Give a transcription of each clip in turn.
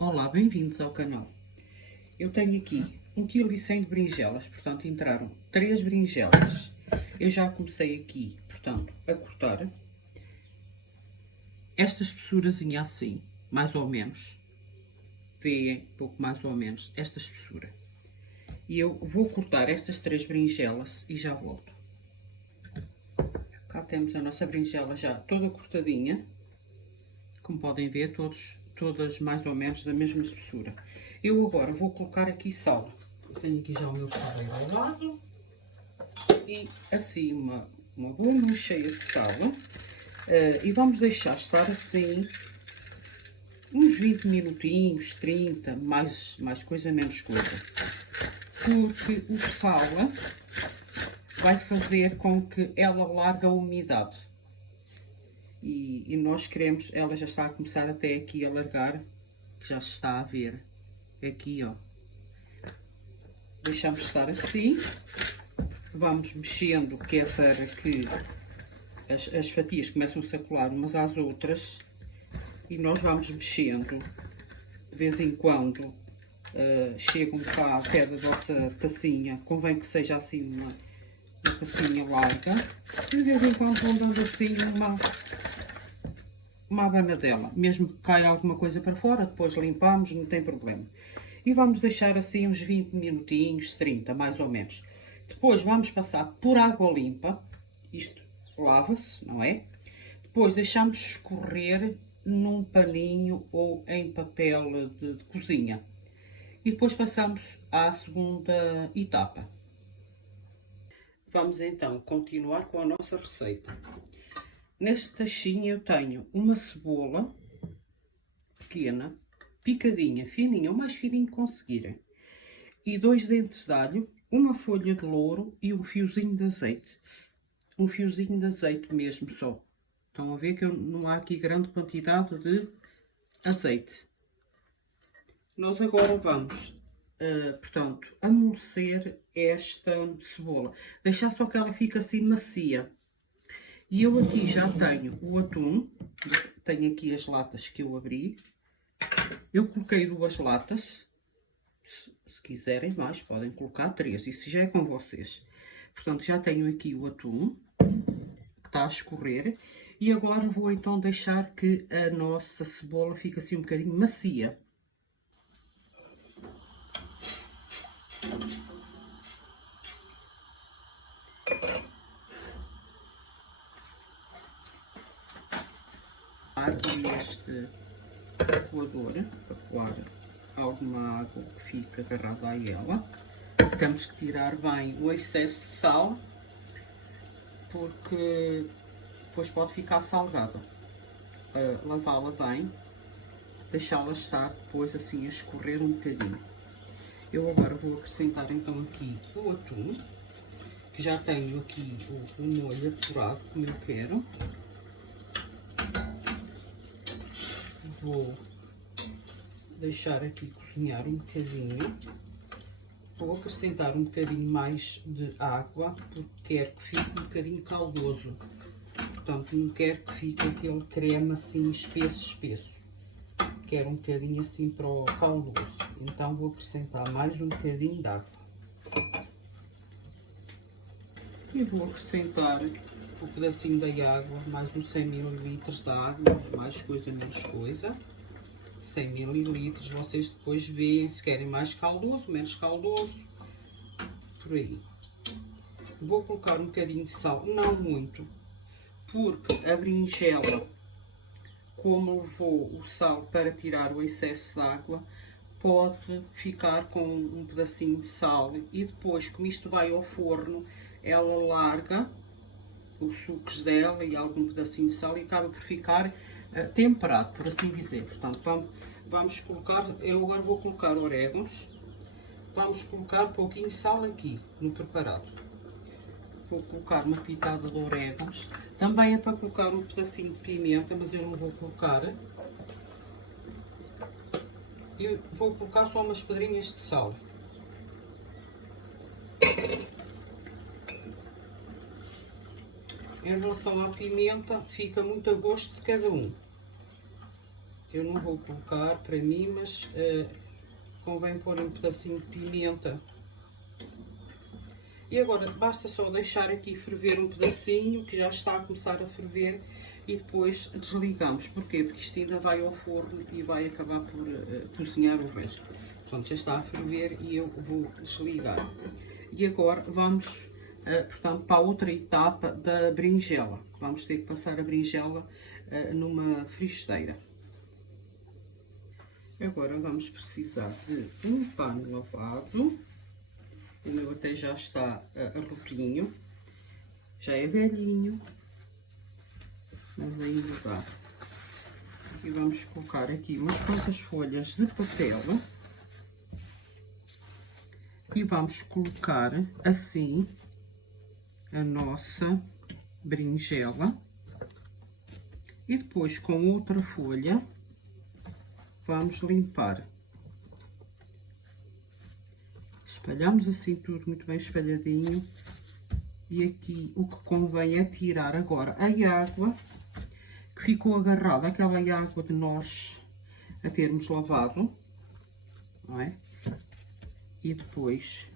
Olá, bem-vindos ao canal. Eu tenho aqui 1,1 kg de berinjelas, portanto entraram 3 berinjelas. Eu já comecei aqui, portanto, a cortar esta espessurazinha assim, mais ou menos. Veem, pouco mais ou menos, esta espessura. E eu vou cortar estas 3 berinjelas e já volto. Cá temos a nossa berinjela já toda cortadinha. Como podem ver, todas mais ou menos da mesma espessura. Eu agora vou colocar aqui sal. Eu tenho aqui já o meu sal embalado. E assim uma boa mão cheia de sal. E vamos deixar estar assim uns 20 minutinhos, 30, mais coisa, menos coisa. Porque o sal vai fazer com que ela largue a umidade. E nós queremos, ela já está a começar até aqui a largar, que já se está a ver aqui, ó. Deixamos estar assim, vamos mexendo, que é para que as fatias começam-se a colar umas às outras, e nós vamos mexendo, de vez em quando chegam cá ao pé da vossa tacinha, convém que seja assim uma tacinha larga, e de vez em quando vão dando assim uma abanadela, mesmo que caia alguma coisa para fora, depois limpamos, não tem problema. E vamos deixar assim uns 20 minutinhos, 30 mais ou menos. Depois vamos passar por água limpa, isto lava-se, não é? Depois deixamos escorrer num paninho ou em papel de cozinha. E depois passamos à segunda etapa. Vamos então continuar com a nossa receita. Neste tachinho eu tenho uma cebola pequena, picadinha, fininha, o mais fininho que conseguirem. E 2 dentes de alho, uma folha de louro e um fiozinho de azeite. Um fiozinho de azeite mesmo só. Estão a ver que não há aqui grande quantidade de azeite. Nós agora vamos, portanto, amolecer esta cebola. Deixar só que ela fique assim macia. E eu aqui já tenho o atum, tenho aqui as latas que eu abri. Eu coloquei 2 latas, se quiserem mais podem colocar 3, isso já é com vocês. Portanto, já tenho aqui o atum, que está a escorrer. E agora vou então deixar que a nossa cebola fique assim um bocadinho macia. Aqui este coador para coar alguma água que fica agarrada a ela. Temos que tirar bem o excesso de sal, porque depois pode ficar salgada. Lavá-la bem, deixá-la estar depois assim a escorrer um bocadinho. Eu agora vou acrescentar então aqui o atum, que já tenho aqui o molho apurado como eu quero. Vou deixar aqui cozinhar um bocadinho. Vou acrescentar um bocadinho mais de água, porque quero que fique um bocadinho caldoso. Portanto, não quero que fique aquele creme assim espesso. Quero um bocadinho assim para o caldoso. Então, vou acrescentar mais um bocadinho de água. E vou acrescentar um pedacinho da água, mais uns 100 ml de água, mais coisa, menos coisa. 100 ml, vocês depois veem se querem mais caldoso, menos caldoso, por aí. Vou colocar um bocadinho de sal, não muito, porque a berinjela, como levou o sal para tirar o excesso de água, pode ficar com um pedacinho de sal e depois, como isto vai ao forno, ela larga os sucos dela e algum pedacinho de sal e acaba por ficar temperado, por assim dizer. Portanto, vamos colocar, eu agora vou colocar orégãos, vamos colocar um pouquinho de sal aqui no preparado. Vou colocar uma pitada de orégãos, também é para colocar um pedacinho de pimenta, mas eu não vou colocar. E vou colocar só umas pedrinhas de sal. Em relação à pimenta, fica muito a gosto de cada um. Eu não vou colocar para mim, mas convém pôr um pedacinho de pimenta. E agora basta só deixar aqui ferver um pedacinho, que já está a começar a ferver, e depois desligamos. Porquê? Porque isto ainda vai ao forno e vai acabar por cozinhar o resto. Portanto, já está a ferver e eu vou desligar. E agora vamos, portanto, para a outra etapa da berinjela. Vamos ter que passar a berinjela numa frigideira. Agora vamos precisar de um pano lavado. O meu até já está rotinho, já é velhinho, mas ainda dá. E vamos colocar aqui umas quantas folhas de papel e vamos colocar assim a nossa berinjela e depois com outra folha vamos limpar. Espalhamos assim tudo muito bem espalhadinho. E aqui o que convém é tirar agora a água que ficou agarrada, aquela água de nós a termos lavado, não é? E depois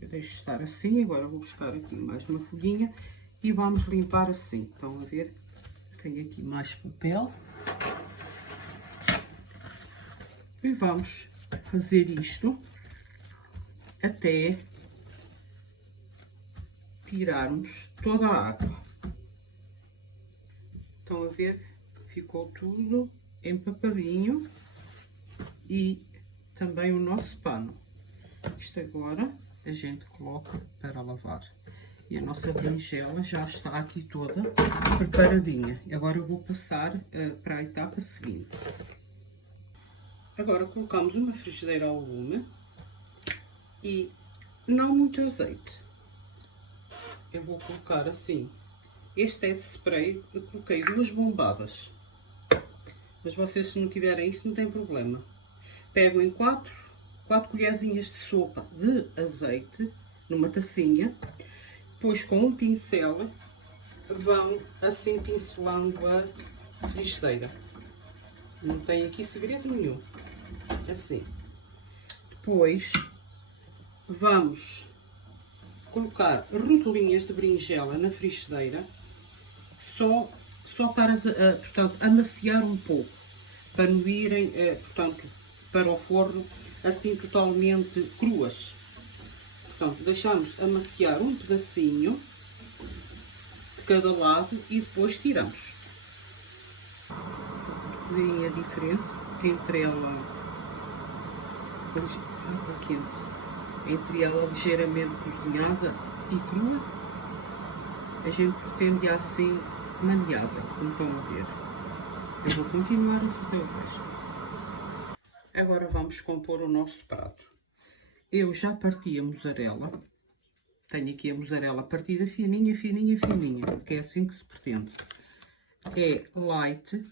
eu deixo estar assim. Agora vou buscar aqui mais uma folhinha e vamos limpar assim. Estão a ver? Tenho aqui mais papel. E vamos fazer isto até tirarmos toda a água. Estão a ver? Ficou tudo empapadinho e também o nosso pano. Isto agora a gente coloca para lavar. E a nossa berinjela já está aqui toda preparadinha. Agora eu vou passar para a etapa seguinte. Agora colocamos uma frigideira ao lume e não muito azeite. Eu vou colocar assim. Este é de spray, eu coloquei 2 bombadas. Mas vocês, se não tiverem isso, não tem problema. Pegam em 4 colherzinhas de sopa de azeite numa tacinha. Depois, com um pincel, vão assim pincelando a frigideira. Não tem aqui segredo nenhum. Assim. Depois, vamos colocar rodelinhas de berinjela na frigideira, só para, portanto, amaciar um pouco, para não irem, portanto, para o forno assim totalmente cruas. Portanto, deixamos amaciar um pedacinho de cada lado e depois tiramos. Veem a diferença entre ela, está quente, entre ela ligeiramente cozinhada e crua. A gente pretende assim maniada, como estão a ver. Eu vou continuar a fazer o resto. Agora vamos compor o nosso prato. Eu já parti a mussarela. Tenho aqui a mussarela partida fininha, fininha, fininha, porque é assim que se pretende. É light,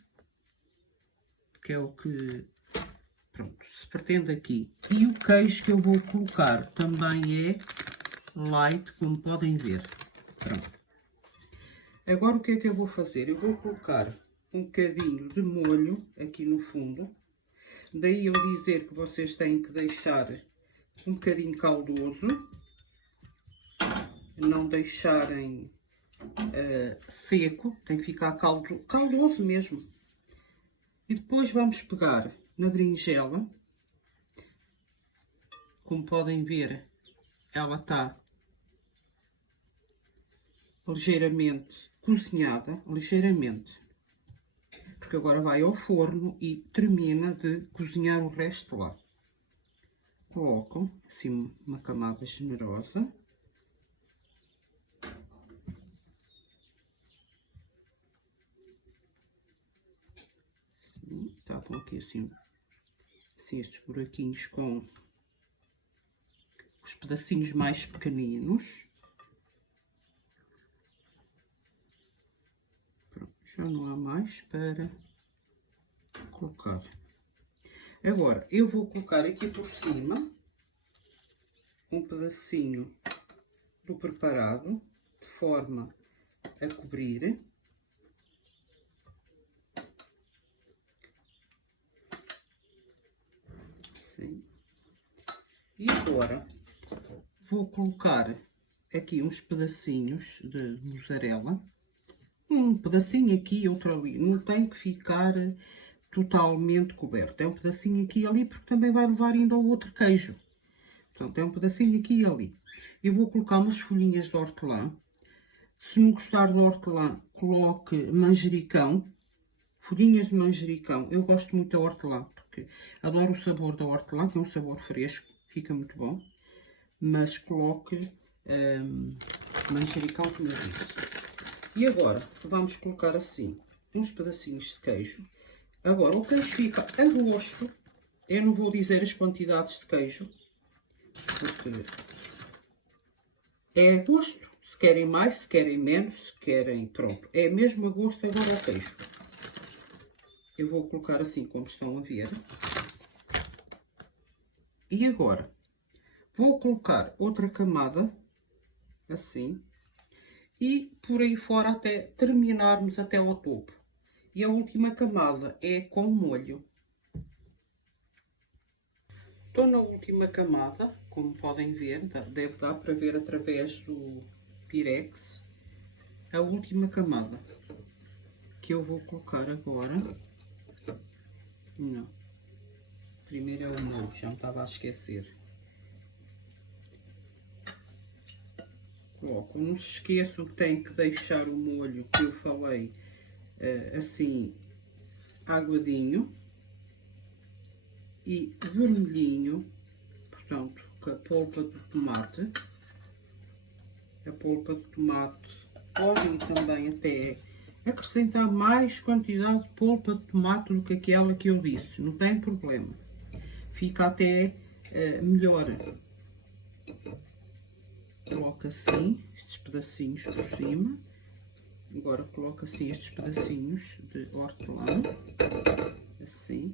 que é o que, pronto, se pretende aqui. E o queijo que eu vou colocar também é light, como podem ver. Pronto. Agora o que é que eu vou fazer? Eu vou colocar um bocadinho de molho aqui no fundo. Daí eu dizer que vocês têm que deixar um bocadinho caldoso. Não deixarem seco, tem que ficar caldoso mesmo. E depois vamos pegar na berinjela. Como podem ver, ela está ligeiramente cozinhada, ligeiramente. Porque agora vai ao forno e termina de cozinhar o resto lá. Coloco assim uma camada generosa. Estavam aqui assim estes buraquinhos com os pedacinhos mais pequeninos. Pronto, já não há mais para colocar. Agora, eu vou colocar aqui por cima um pedacinho do preparado, de forma a cobrir. Assim. E agora vou colocar aqui uns pedacinhos de mussarela. Um pedacinho aqui e outro ali. Não tem que ficar totalmente coberto. É um pedacinho aqui e ali, porque também vai levar ainda ao outro queijo. Portanto, é um pedacinho aqui e ali. Eu vou colocar umas folhinhas de hortelã. Se não gostar de hortelã, coloque manjericão. Folhinhas de manjericão. Eu gosto muito da hortelã, porque adoro o sabor da hortelã, que é um sabor fresco. Fica muito bom. Mas coloque manjericão, como eu disse. E agora, vamos colocar assim, uns pedacinhos de queijo. Agora, o queijo fica a gosto. Eu não vou dizer as quantidades de queijo, porque é a gosto. Se querem mais, se querem menos, se querem, pronto. É mesmo a gosto agora o queijo. Eu vou colocar assim, como estão a ver. E agora, vou colocar outra camada, assim. E por aí fora até terminarmos até ao topo. E a última camada é com molho. Estou na última camada, como podem ver, deve dar para ver através do pirex, a última camada, que eu vou colocar agora. Não, primeiro é o molho, já me estava a esquecer. Coloco, não se esqueçam que tem que deixar o molho que eu falei assim, aguadinho e vermelhinho, portanto, com a polpa de tomate. A polpa de tomate podem também até acrescentar mais quantidade de polpa de tomate do que aquela que eu disse, não tem problema, fica até melhor. Coloco assim estes pedacinhos por cima. Agora coloco assim estes pedacinhos de hortelã, assim.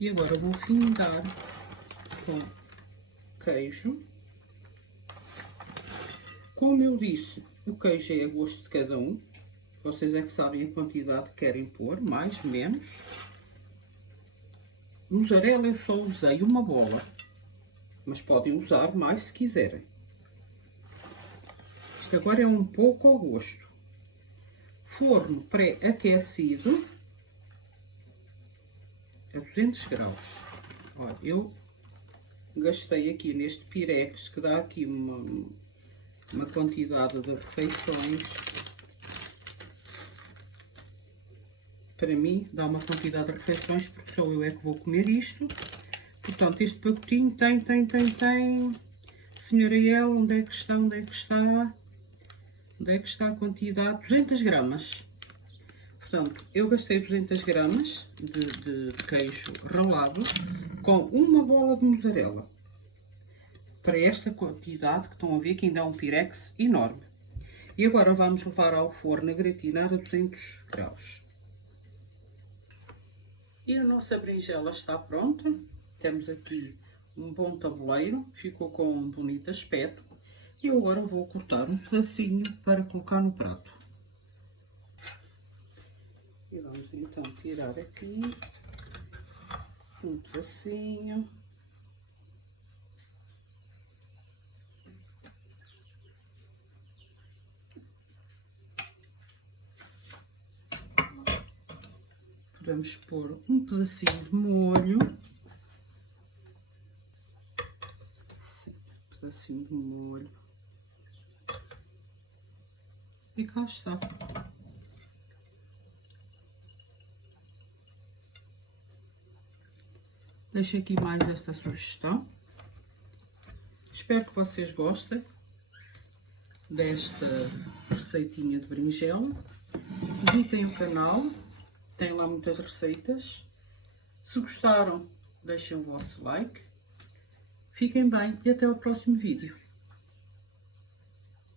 E agora vou findar com queijo. Como eu disse, o queijo é a gosto de cada um. Vocês é que sabem a quantidade que querem pôr, mais, menos. Mussarela eu só usei uma bola, mas podem usar mais se quiserem. Isto agora é um pouco ao gosto. Forno pré-aquecido a 200 graus. Olha, eu gastei aqui neste pirex, que dá aqui uma quantidade de refeições. Para mim, dá uma quantidade de refeições, porque só eu é que vou comer isto. Portanto, este pacotinho tem. Senhora Iel, onde é que está? Onde é que está? Onde é que está a quantidade? 200 gramas. Portanto, eu gastei 200 gramas de queijo ralado com uma bola de mussarela. Para esta quantidade que estão a ver, que ainda é um pirex enorme. E agora vamos levar ao forno a gratinar a 200 graus. E a nossa berinjela está pronta. Temos aqui um bom tabuleiro, ficou com um bonito aspecto. E eu agora vou cortar um pedacinho para colocar no prato. E vamos então tirar aqui um pedacinho. Podemos pôr um pedacinho de molho. Sim, um pedacinho de molho. E cá está. Deixo aqui mais esta sugestão. Espero que vocês gostem desta receitinha de berinjela. Visitem o canal, tem lá muitas receitas. Se gostaram, deixem o vosso like. Fiquem bem e até o próximo vídeo.